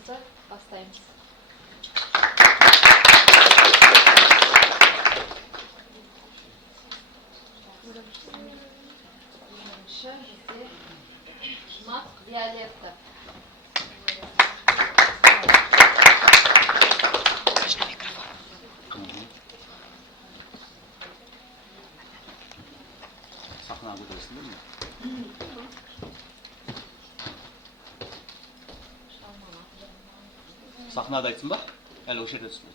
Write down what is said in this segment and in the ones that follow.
шығармамызды бастаймыз. Бірінші бізде жұмақ Виолетта. Сахнаға көтересіңдер ме? Сахнада айтсын ба? Әлі осы жерде түсін.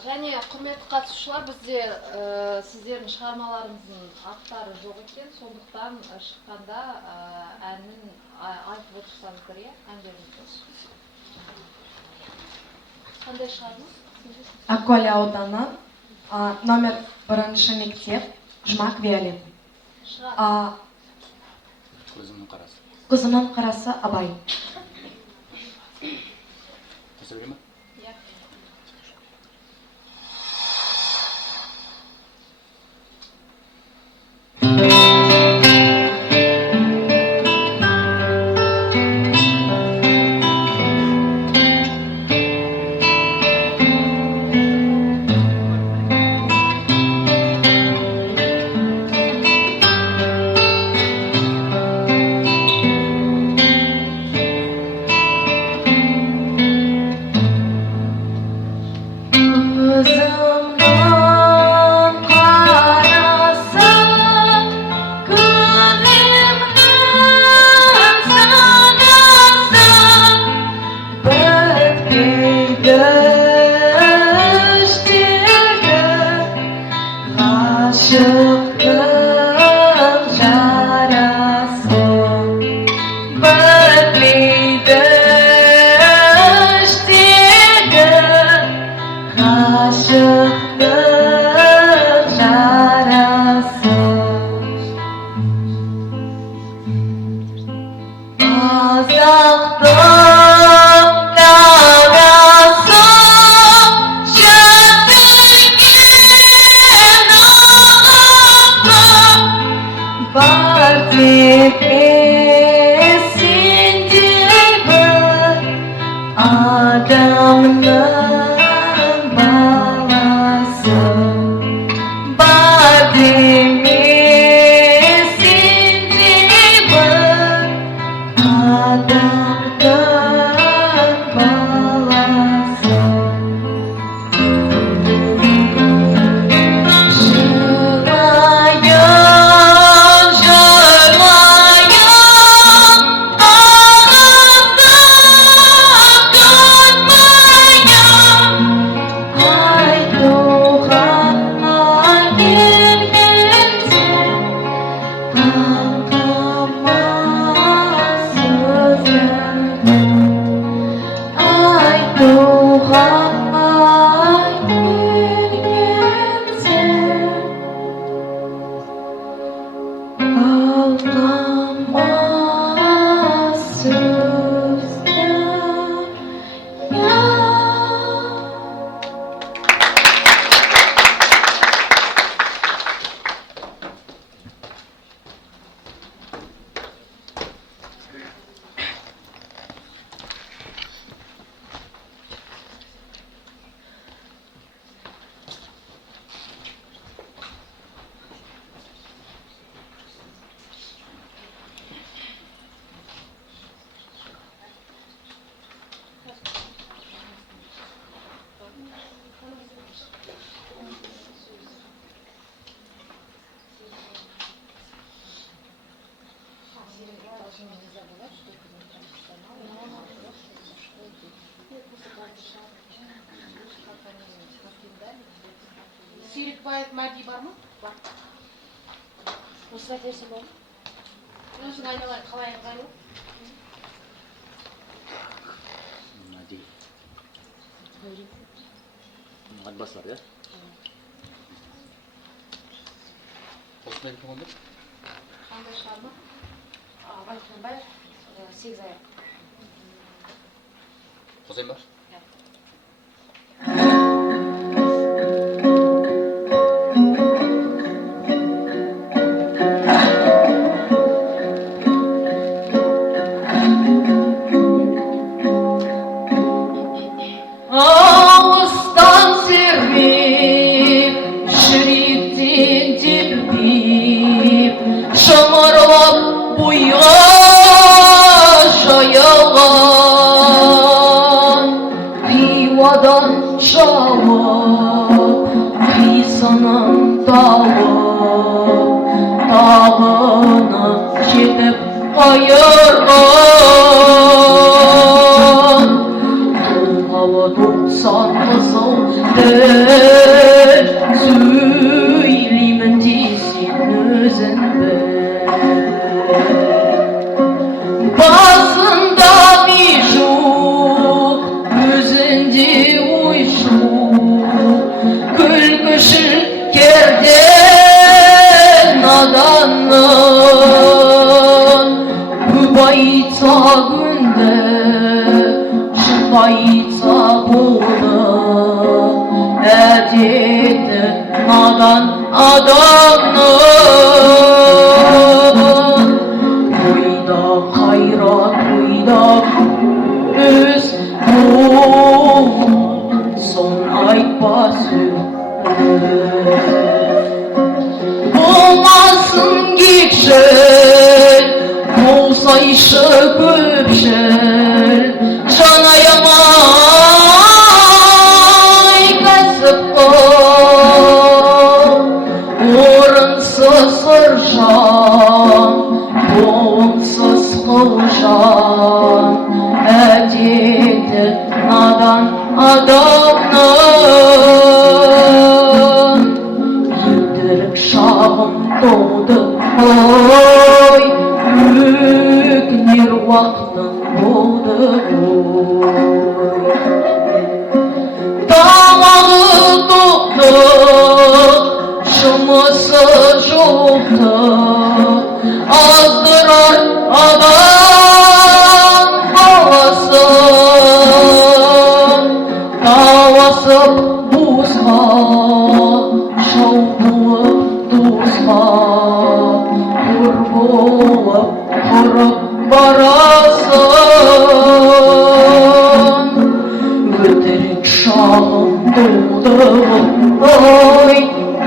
Және құрметті қатысушылар, бізде сіздердің шығармаларыңыздың аттары жоқ екен, сондықтан шыққанда әнін айтып отырсаңыздар, иә, әндеріңізді. Қандай шығарма? Ақкөл ауданы, номер 1 мектеп, Жұмақ Виолетта. Көзімнің қарасы. Көзімнің қарасы Абай. Көсірге ме? Иә. Серікбаев Мәди бар ма? Бар. Осылай дерсің бар ма? Өзің айналайын, қалай ыңғайлы? Мәди. Атбас бар, иә? Осымен туғандар? Қандай шығарма? Абай Құнанбаев, 8 аяқ. Қосайын ба? Quyosh yağan Rivadan şavab Kıysanın tavab Dağına жетip ayırgan Tuğava 90 kızıl dil Söyleymin desin özünde Basında bijou Özünde uysuk Külgüşün kerden nadanın Bayta günde Bayta bunu Edildi nadan adamın Kuyda hayrat kuyda öz Son aytpa söz Olmasın gitşel Olsa işi köpşel Cana yamay kasıp Orınsız sırşan Boğumsız kılşan Edildi nadan adamın Yıldırık şahım doğdu oy Büyükler vaktin doğdu oy Damağı doğdu Şımısı çoktu Azdırar adam havası Davası buzğa Şavbuğu duzğa Kurbuğu kurup barasın Öterik şahım doğdu oy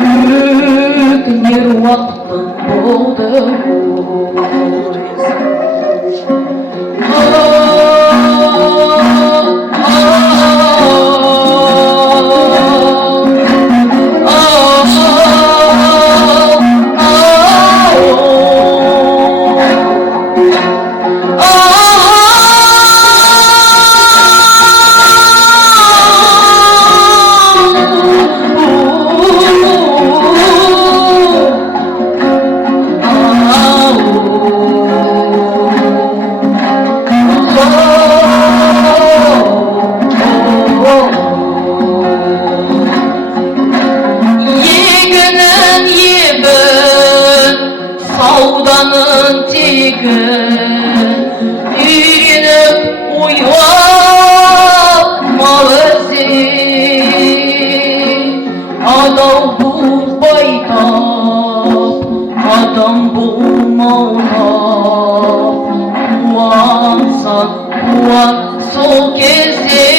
Büyükler vaktin doğdu Yeginin yebin Savdanın tegin Üyrenip uyuapma özü Adam bu baytap Adam bu mağlap Uansan uan sol kezi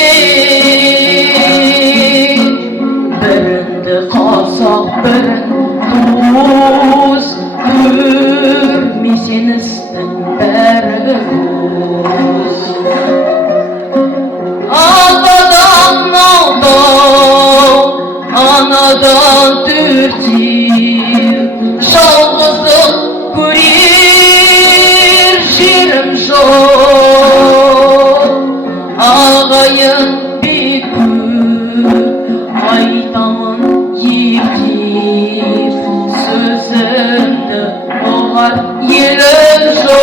Birinde kalsak birin tuz Görmesinizden beri göz Atadan aldan Anadan dürtür Şalgızlık görür Şirim şol Ağayın bir Aytamın yip-yip Sözümde olar yerim çok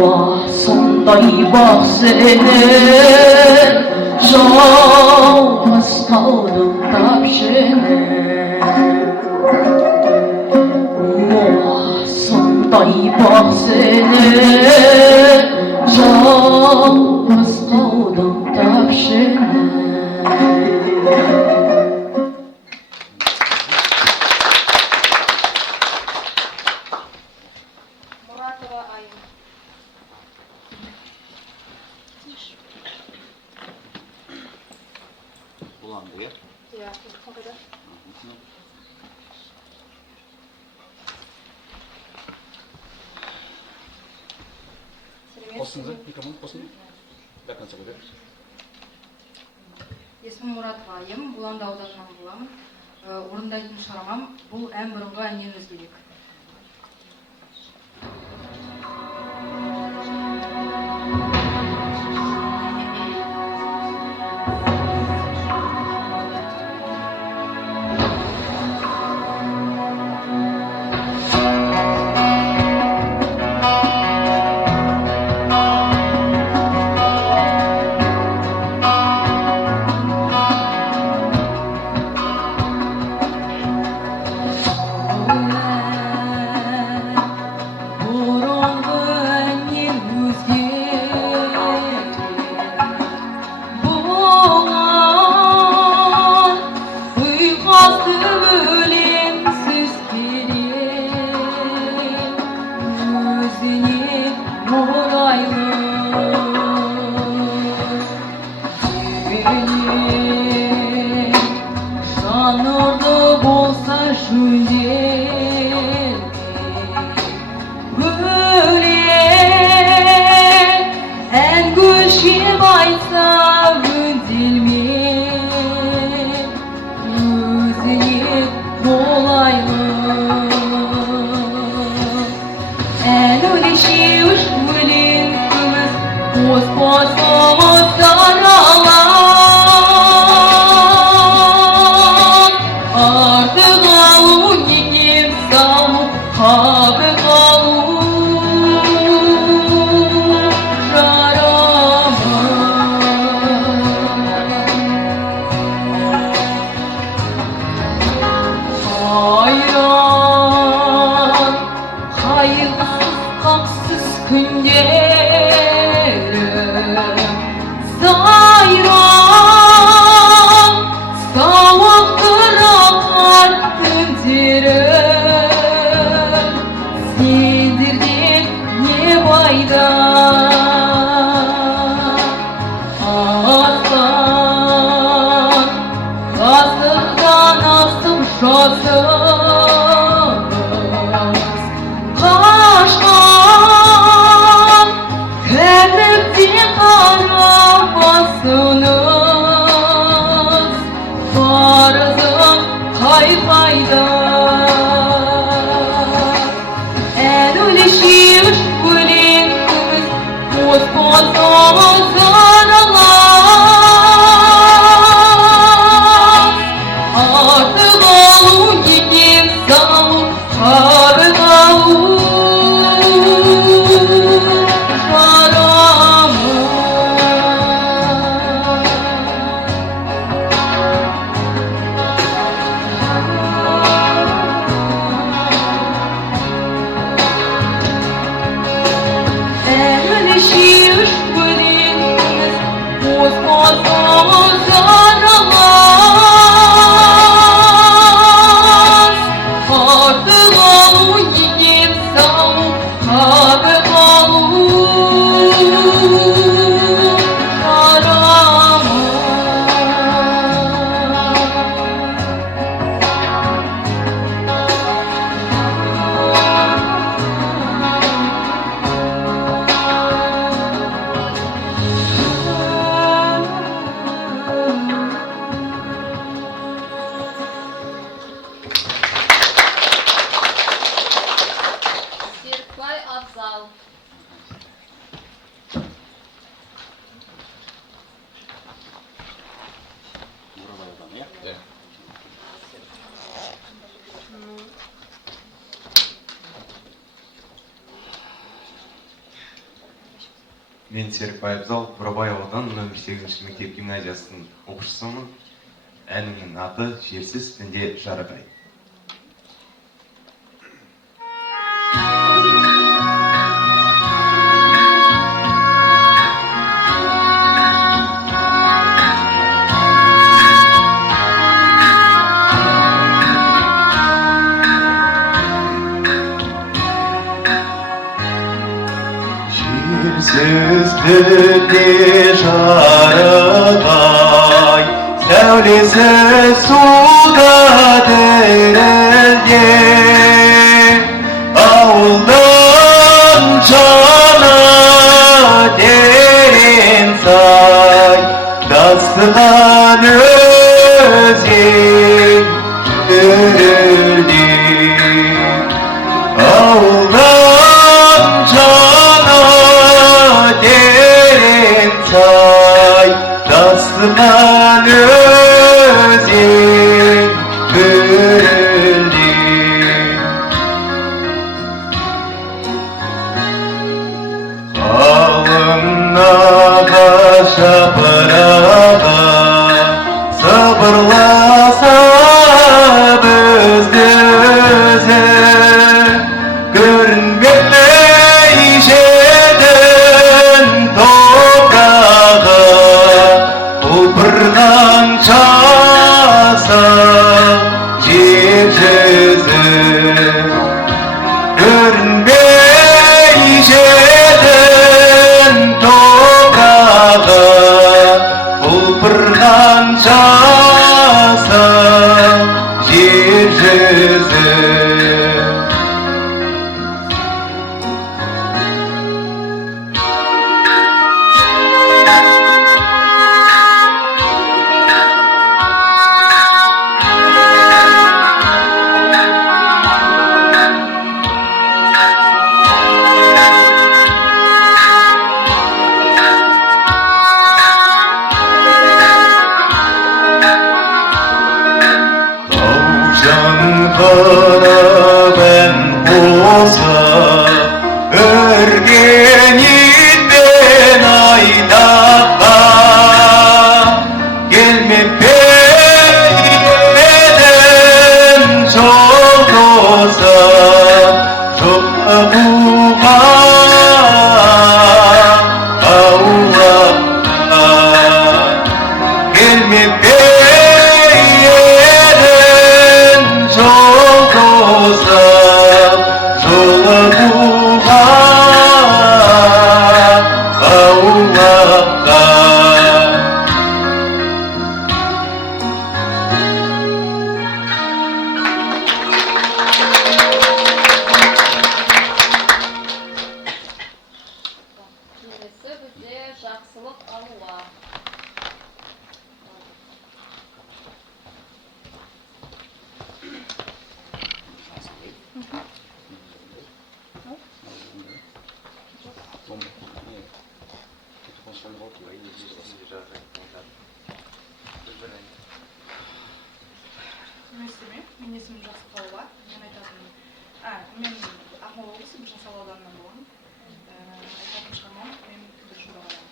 Boğazımday bak senin Жалғыз қалдым тапшының Моласындай бақ сенің Жалғыз қалдым тапшының Muratova Ayın. Bulandı ya. Ya, қайда? Қосыңыз, микрофон қосыңыз. До конца көтер. Есімім Мұратова Айым, Бұланды ауданынан боламын. Орындайтын шығармам бұл ән бұрынғы әннен өзгерек. Мен Серікбай Абзал, Бурабай ауданы нөмір 8-ші мектеп гимназиясының оқушысымын. Әнімнің аты «Жерсіз түнде жарық ай». Жерсіз түнде жарық ай, сәулесі суда дірілдеп, ауылдан жана болса өрген итпен айдаққа келмеп едім жол тосып жолығуға аулаққа келмеп едім жол тосып жолығуға аулаққа. Келесі бізде жақсылық алуа. Сәлеметсіздер ме? Менің есімім Жақсылық Алуа. Мен айтатыным, мен Ақмола облысы Біржан ауданынан боламын. Айтатын шығармам мен кібір журналым.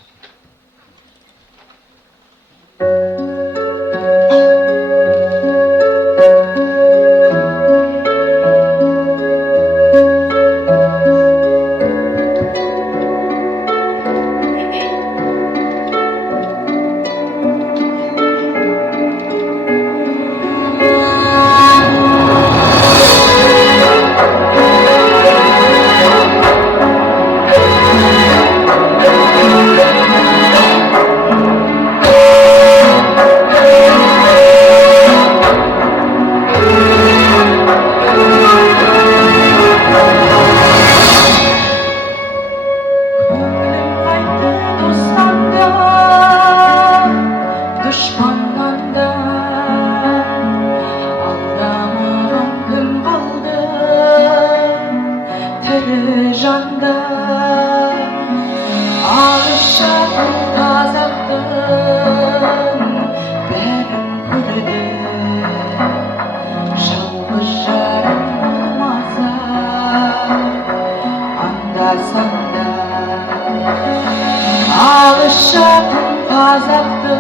Alışapın Қазақтың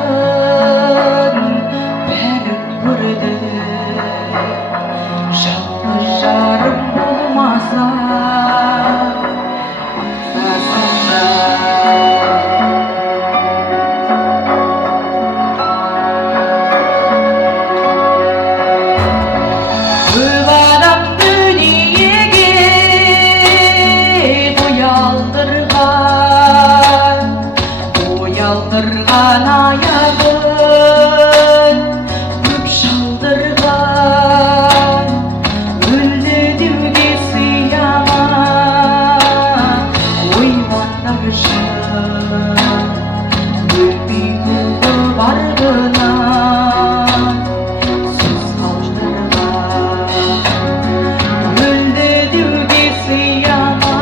бәрін көрді, жалғыз жарым болмаса анда-санда. Көп адам дүниеге бой алдырған аяғын көп шалдырған, өлді деуге сыя ма ойбандаршы, өлмей туды барғынан сөз қалдырған, өлді деуге сыя ма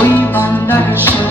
ойбандаршы,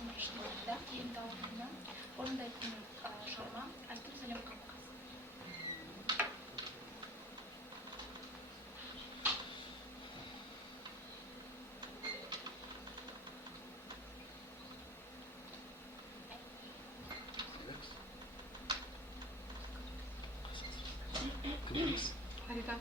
сен пришла, да? Ендалығынан орындайтын шығарма айтып сәлем қабыққыз. Фарида.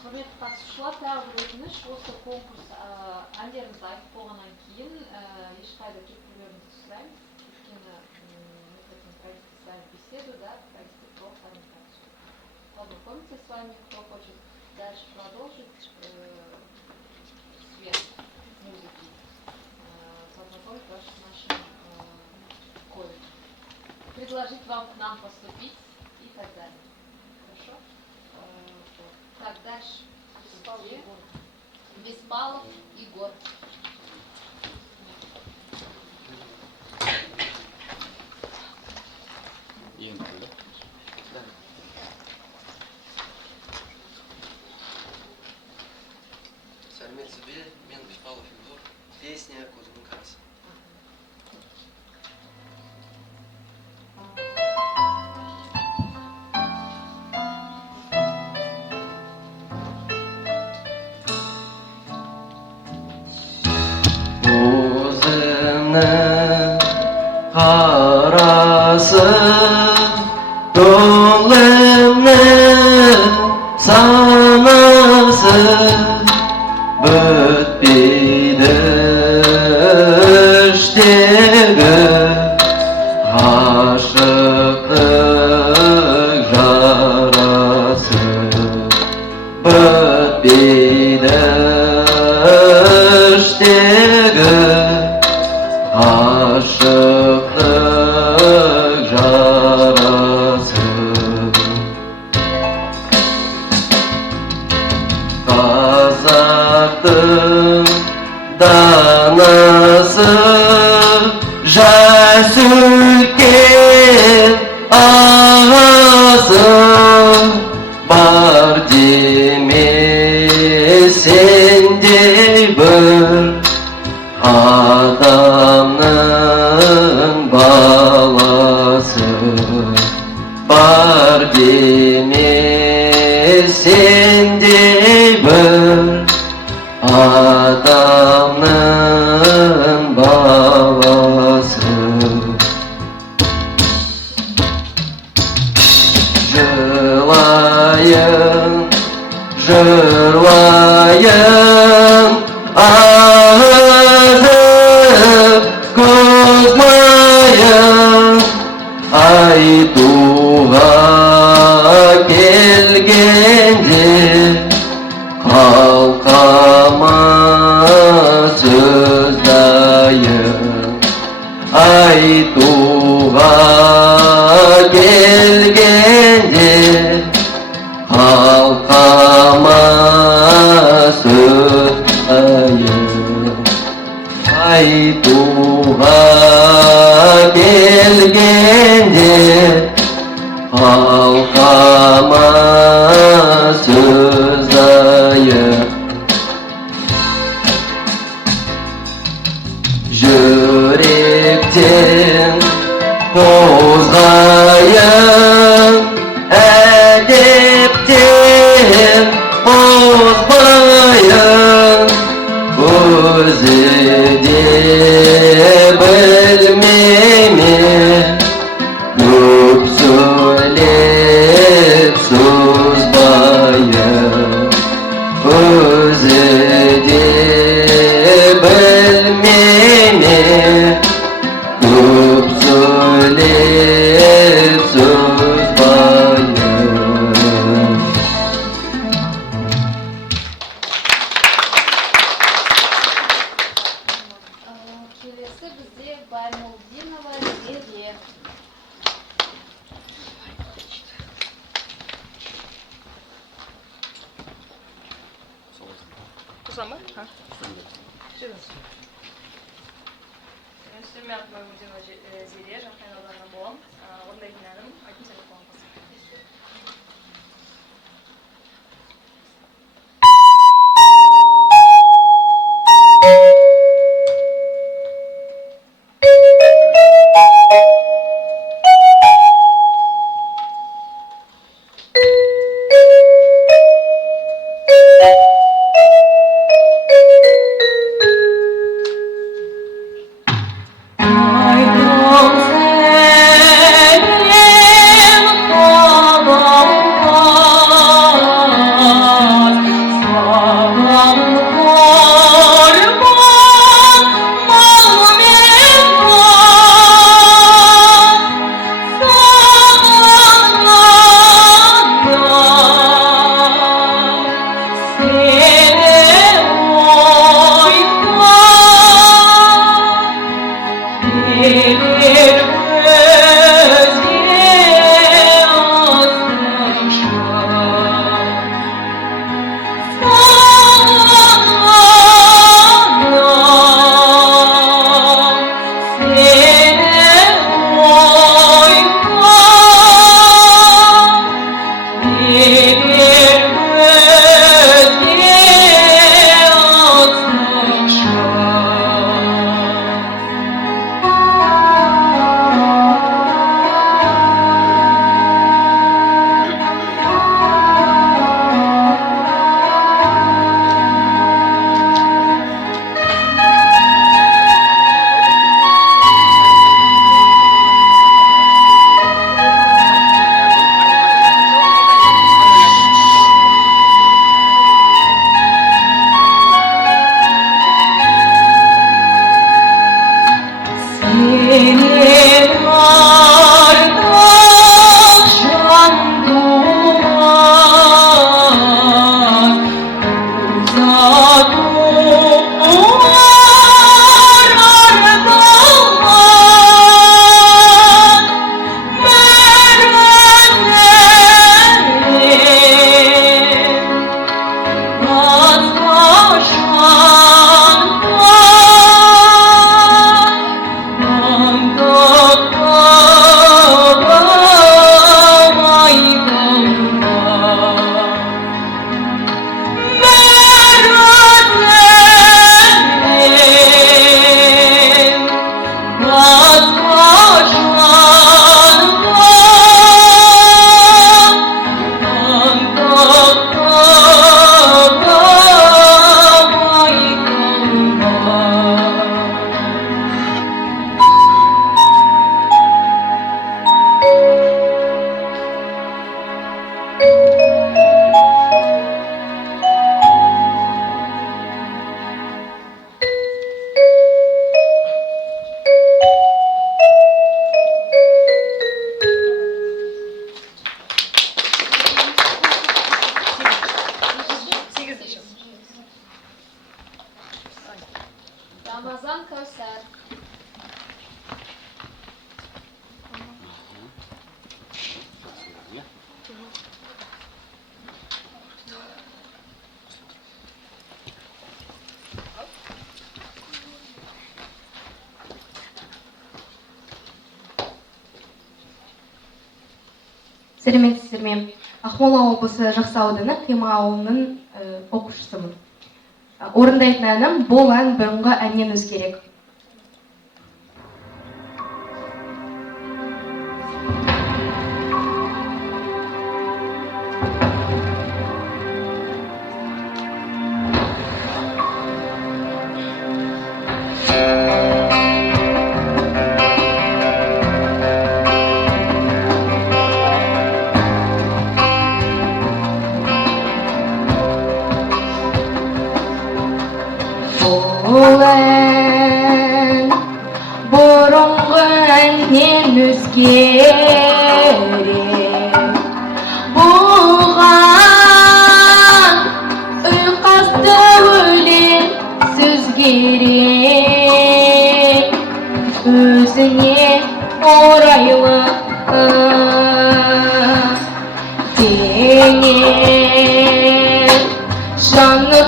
Құрметті қатысушылар, тағы бір өтініш, осы конкурс әндеріңізді айтып болғаннан кейін ешқайда кетпеулеріңізді сұраймыз. Өйткені мы хотим провести с вами беседу, да, провести про презентацию. Познакомиться с вами, кто хочет дальше продолжить свет музыки, познакомить вас с нашим колледжем, предложить вам к нам поступить и так далее. Хорошо? Так, дальше. Беспалов Егор. Сәлеметсіз бе, мен Беспалов Егор, песня «Көзіңнің қарасы». Қарасы көңілімнің санасы бітпейді іштегі ғашықтық жарасы бітпейді іштегі ғашықтық жарасы қазақтың данасы жас үлкен ағасы бар деме сендей бір адамның баласы бар деме сендей бір адамның баласы жылайын жырлайын ағызып көз майын айтуға келгенде қалқама сөз дайын айтуға келгенде қалқама сөз дайын айтуға келгенде қалқама сөз дайын жүректен қозғайын әдептен озбайын өзі де білмеймін көп сөйлеп созбайын өзі де білмеймін көп сөйлеп созбайын Келесі бізде Баймолдинова Зере. Kusama? Ha? Живость. Üstüme atmayı vurdum Zeliye, Jankan olanına boğam. Orada gidelim, ayın telefonu basın. Aydım senin Рамазан Кәусәр. Сәлеметсіздер ме? Ақмола облысы Жақсы ауданы Қима ауылының оқушысымын. Орындайтын әнім бұл ән бұрынғы әннен өзгерек. Бұл ән бұрынғы әннен өзгерек. Бұған ұйқасты өлең сөз керек. Өзіне орайлы денең жанрлы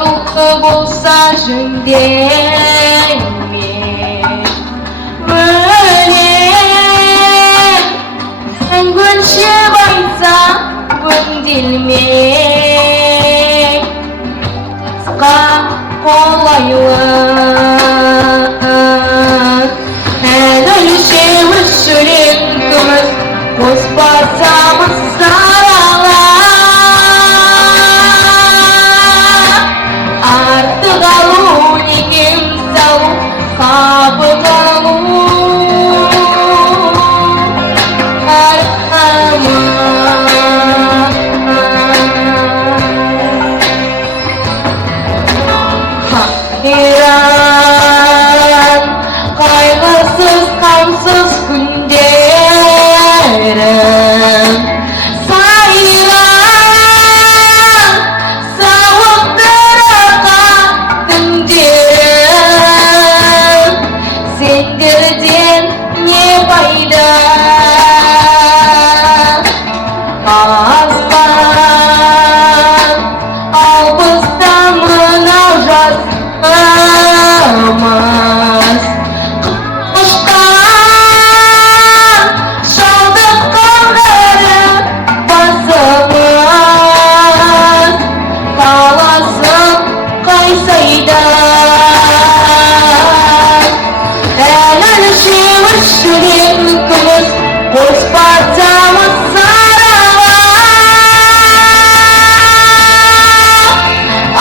болса жөнделмек. Өлең өлшеп айтса өңделмек. Қысқа қолайлы ән өлшеуіш өлең күміс қоспасамыз сарала. Артық алу неге салу қабы қалу Қайран қайғысыз қамсыз күндерім сайран сауықтырған күндерім сендерден не пайда аспан алпыста мынау жасымыз қашқан шалдық қалдырып басымыз таласып қайсайдан ән өлшеуіш жүрек күміс қоспасамыз сарала.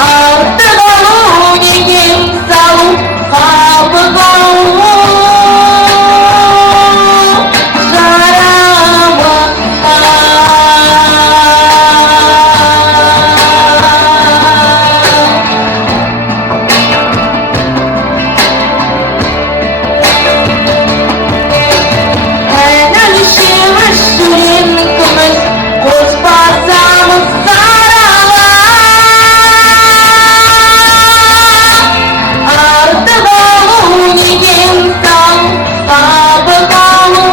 Артық алу неге салу қабы қалу жарамaz. Ән өлшеуіш жүрек күміс қоспасамыз сарала. Артық алу неге салу қабы қалу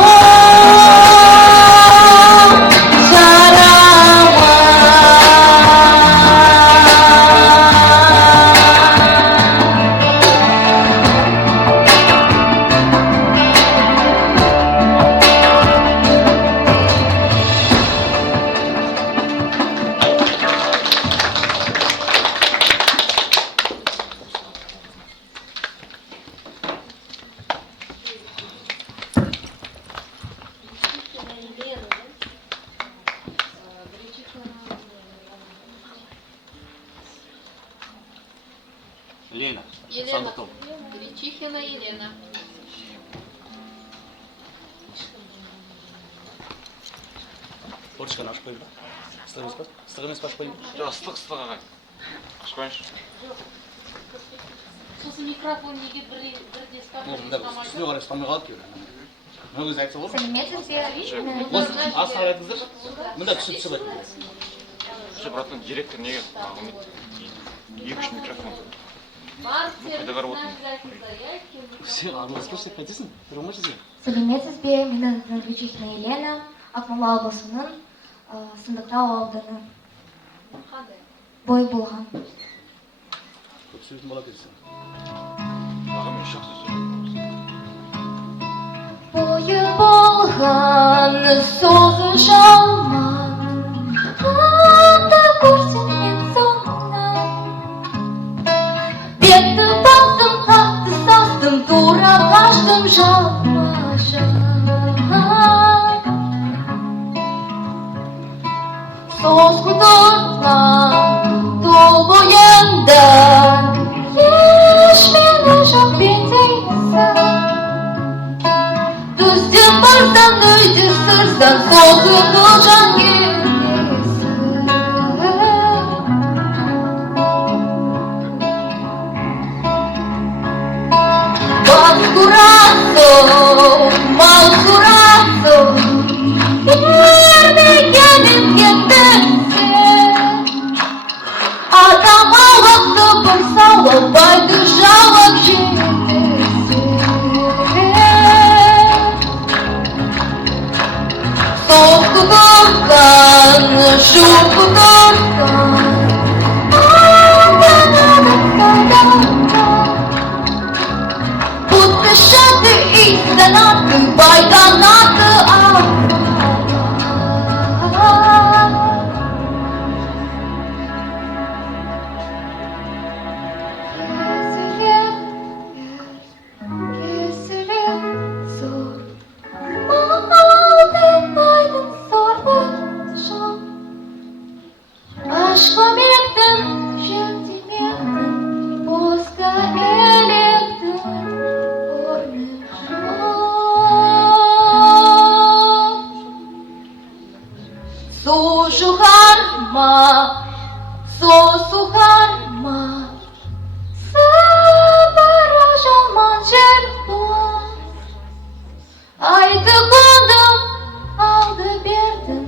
Лена. Елена. Сандықтау. Гречихина Елена. Форточканы ашып қойып ба? Ыстық емес па? Ыстық емес па ашып қойып? жоқ ыстық ағай ашпайыншы. Сосын микрофон неге бірде Мында үстіне қарай ұстамай қалады кейбір. Мына өзі айтса болады ма? Сәлеметсіздер Осы аз қарай айтыңыздаршы. Мында түсіп айтыңыз. Братан, директор неге? 2-3 микрофон. Сен араласпақшы қайтесің? Ромашыз ба? Сәлеметсіз бе? Менің атым Ключихина Елена, Ақмола облысының Сандықтау ауданы. Қандай? Бой болған. Көп сөйлейтін бала екенсің. Аға мен жақсы сөйлеймін. Бойы болған сөзі жалман, анда көрсең мен соңынан. Бетті бастым, қатты састым, тура қаштым жалмаша. Соз құтыртқан тол бойында еш мені жоқ бетейсің. Түзден бардан үйде сыздан соғын қылжан кетесің. Бас құрасың, мал құрасың, ермегенім кеттің сен. Адам ауақты бір сауал байды жауап жетесің. Соқ құтыртқан, жұп құтыртқан, Будто шаты из донаты, байданаты Кесілер зор, малдың байдың сорбын жол. Ашқамектің, жемдемектің, босқа електің орны жоқ. Су жұғарма, су суғарма, сыбыра жалман жер бос. Айды қондым, алды бердім,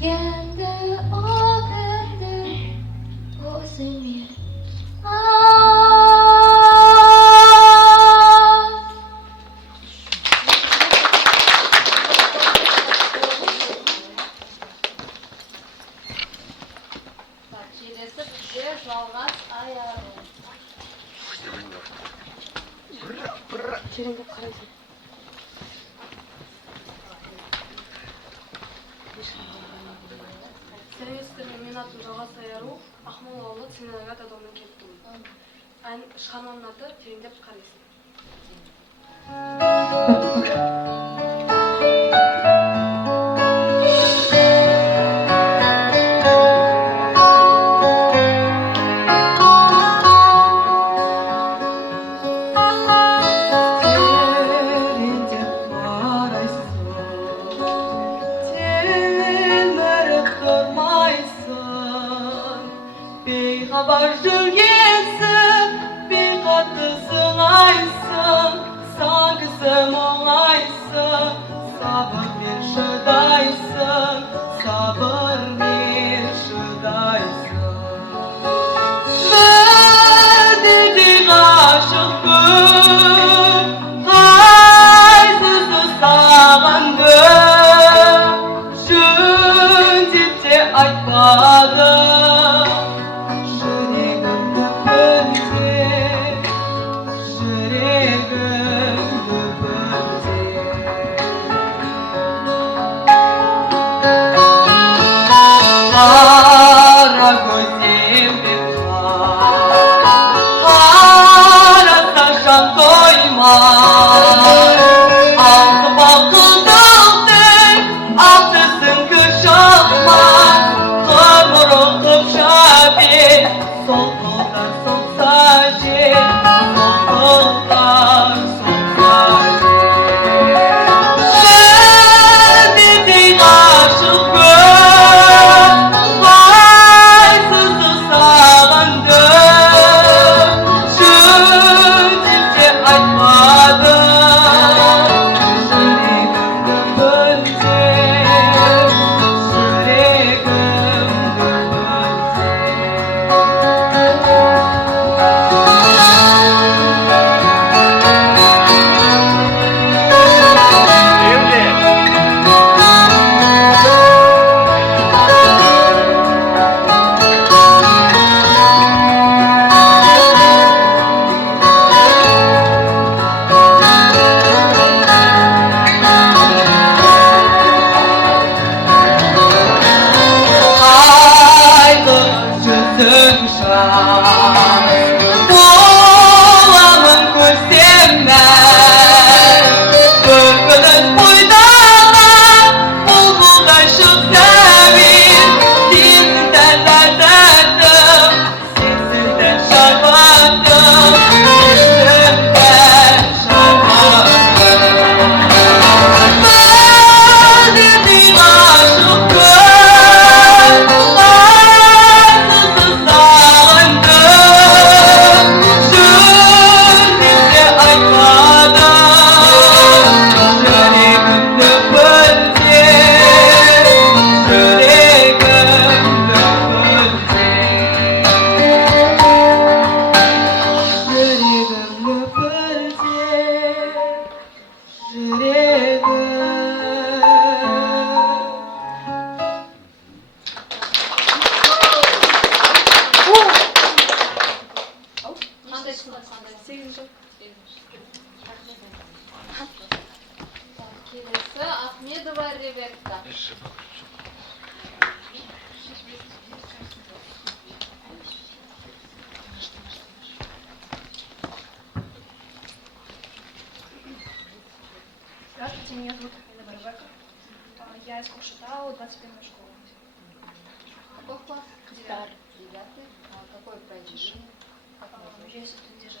енді отынды өзіме Келесі бізде жалғас аяру. Сәлеметсіздер ме? Менің атым Жалғас Аяру, Ақмола ауылы Цинагат ауданынан келіп тұрмын. Ән шығармамның аты тереңдеп қарайсың. Бейхабар жүргенсің, бейқаттысың айсың, саңғысың оңайсың, сабырмен шыдайсың, сабырмен шыдайсың. Білдірдей ғашықпын, қайсысы сағынды, жөндеп те айтпадым. Қара көзем бер қараса жан тоймай, алтын бақылдықтың алтысын күш алмай, қымырын қыпша бер, сол қолдар соқса жер, сол қолдар соқса жер. Білдірдей ғашықпын, қайсысы сағынды, жөндеп те айтпадым. Жүрегімді білсең, жүрегімді білсең. Bolamın ko'zimdan ko'rkiniz bo'ydaman bulbulday shu sabir sensizdan lazzatim sensizdan sharbatim sensizdan sharbatim Azizim aşıqım arsızsız sağındım Sözümle aytmadım Yüreğimde bölse Yüreğimde bölse Yüreğimde bölse Қандай сынып қандай? 8-ci. Келесі Ахмедова Ревекта. Здравствуйте, меня зовут Ахмедова Ребекка. Я из Кокшетау, 21-я школа. Какой класс? Девятый. Девятый. Какое произведение? Как называется? Есть тут где же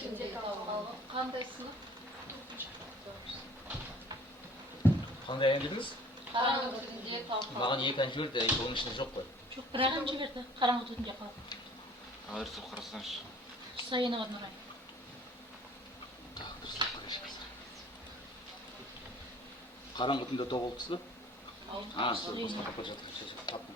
түнде қалған. Қандай сынып? Қандай ән дедіңіз? Қараңғы түнде қалған. Маған екі ән жіберді, оның ішінде жоқ қой. Жоқ, бірақ ән жіберді. Қараңғы түнде қалған. Дұрыстап қарасаңызшы. Саинова Нұрай. Так, дұрыстап қарайыншы. Қараңғы түнде тоғылдысы да? Сол, басқа қапат жатқан сөз. Таптым.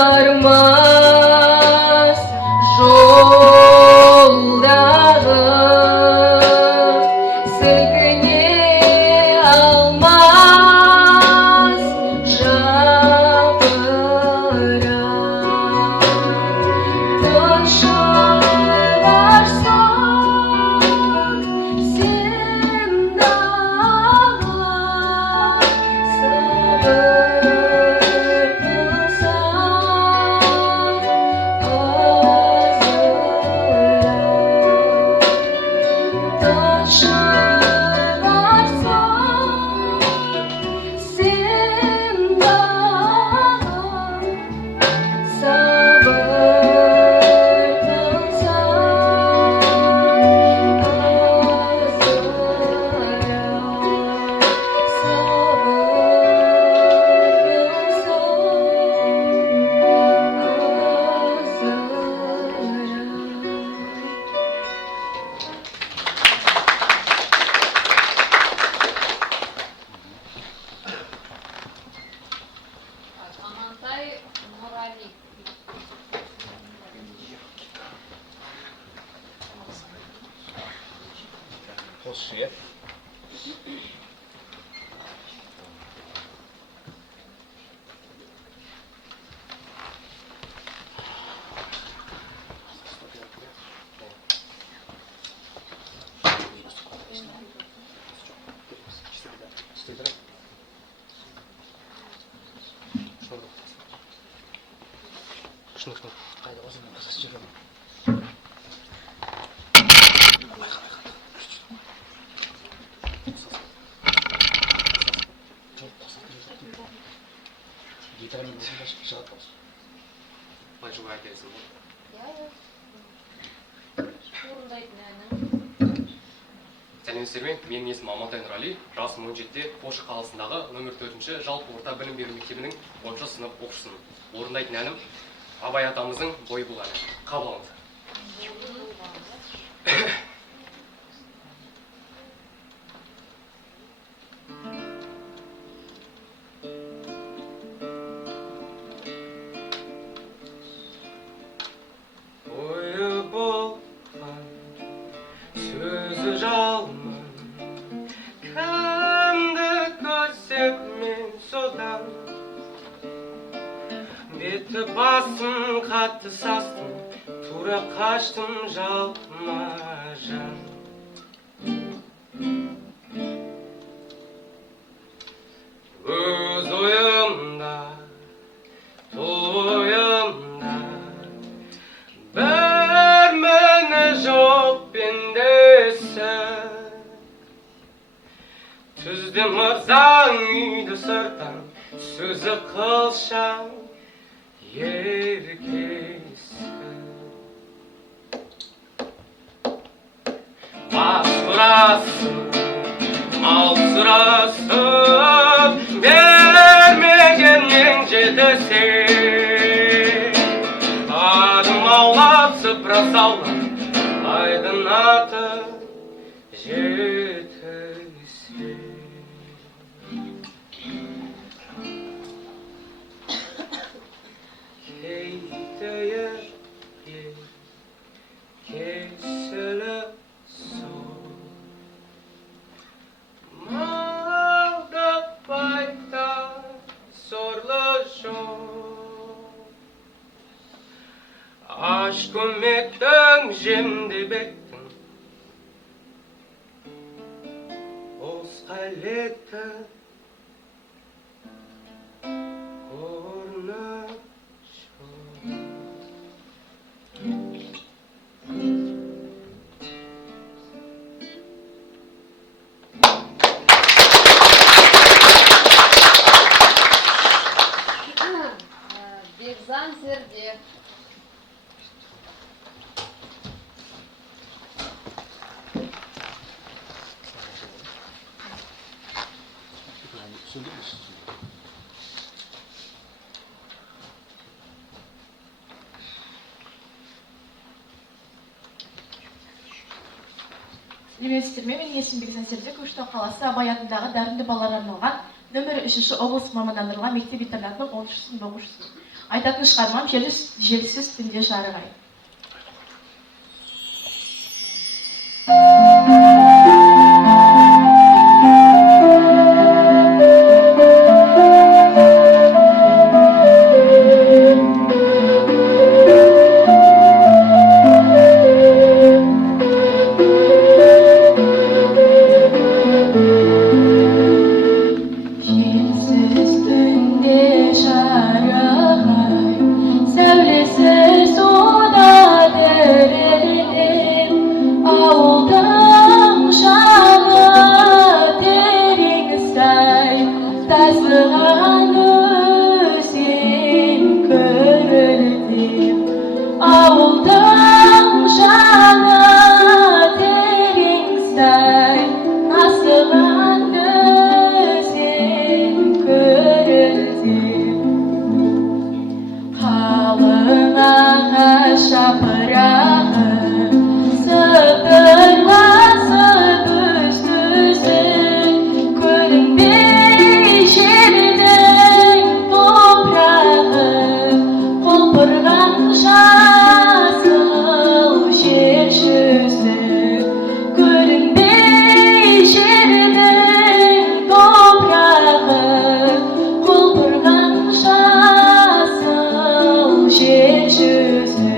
Çıkarmaz yolları silkine almaz yapıra taşılarsan sen dağa Амантай Нұрали. Қосшы, е? Шын, қайда болсын, қызас жүрген. Гитарамен болсын, шығады болсын. Байжуға әкелесің ғой. Орындайтын әні. Сәлеметсіздер ме? Менің есімім Амантай Нұрали. Жасым 17-де Қошы қаласындағы нөмір 4-ші жалпы орта білім беру мектебінің 10-шы сынып оқушысымын. Орындайтын әнім Абай атамыздың бойы бұл әні. Қабыл алыңыздар. Ойы болған сөзі жалман, кімді көрсек мен содан. Беті басым қатты састым, тура қаштым жалпыма жан. Өз ойымда, тұл ойымда өзі қылшаң еркесі. Басқырасың, маусырасың, бермегеннен жетісе. Адым аулап, сыпыра саулап, айдын аты жетісе. Кейтейір кесілі сор, малды пайда сорлы жол. Аш көмектің жемді беттің, осқа лекті орны жол. Бекзан Зерде. Сәлеметсіздер ме? Менің есімім Бекзан Зерде, Көкшетау қаласы Абай атындағы дарынды балаларға арналған нөмір 3 облыстық мамандандырылған мектеп-интернатының 10 сынып оқушысымын. Айтатын шығармам желсіз түнде жарық ай. Желсіз түнде жарық ай, сәулесі суда дірілдеп, ауылдың жаны тереңсай, тасыған өзен көрілдеп. Ауылдың жаны тереңсай, тасыған өзен көрілдеп. Қалың ағаш жапырағы сыбырласып үз-түзін, көрінбей жердің топырағы, құлпырған жасыл жер жүзі. Көрінбей жердің топырағы, құлпырған жасыл жер жүзі.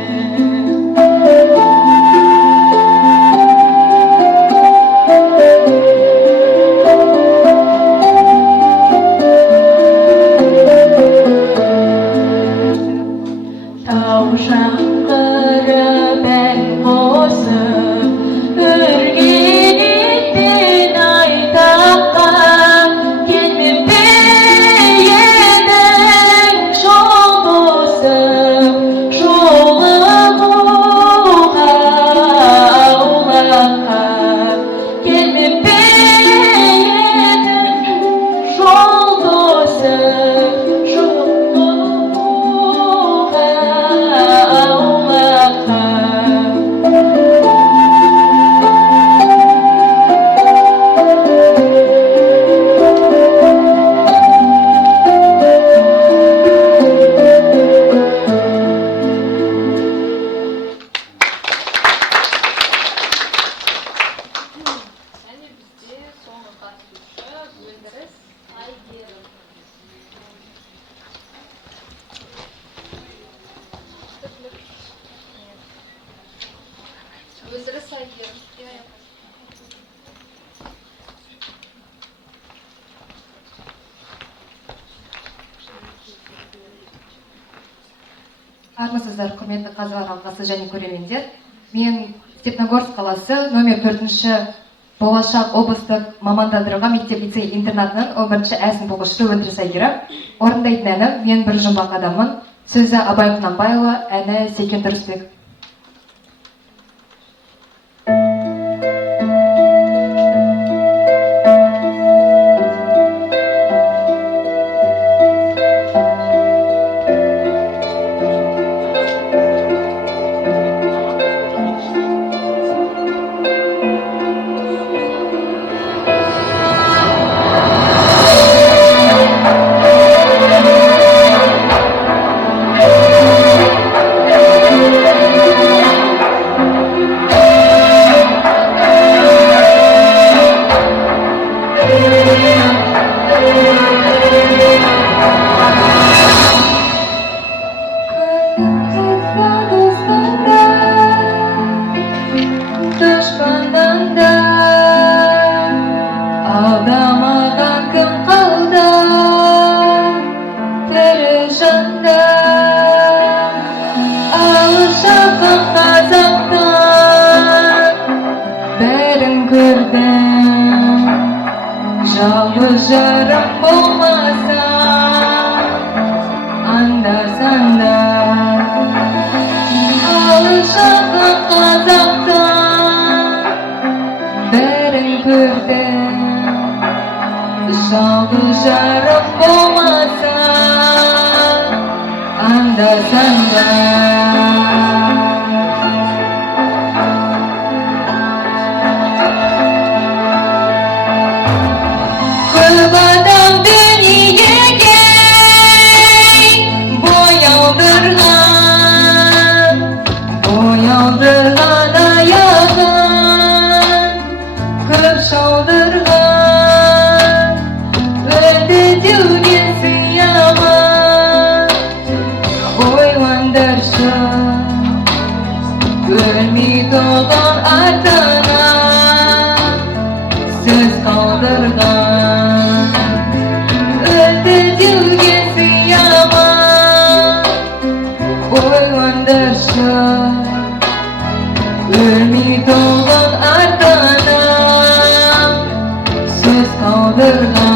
Тау жаңғырып ән қосып, үрген еттен айтаққа, келмеп пе едің жол тосып, жолығуға аулаққа. Келмеп пе едің жол тосып, жолығуға аулаққа. Және бізде соңғы қатысушы Өндіріс Айгерім. Өндіріс Айгерім. Армысыздар, құрметті қазылар алқасы және көрермендер. Мен Степногорск қаласы номер 4 Болашақ облыстық мамандандырылған мектеп-лицей интернатының 11-ші әсін оқушысы Өндіріс Айгерім. Орындайтын әнім «Мен бір жұмбақ адаммын». Сөзі Абай Құнанбайұлы, әні Секен Тұрысбек. Жалғыз жарым болмаса, анда-санда алыс жақын қазақтан бәрін көрдім. Жалғыз жарым болмаса, анда-санда Ölmey doğan ardına söz kaldırgan. Öldü düğesi yaman, oylandırsın. Ölmey doğan ardına söz kaldırgan.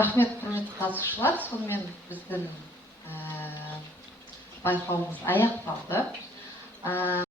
Рахмет, құрметті қатысушылар. Сонымен біздің байқауымыз аяқталды.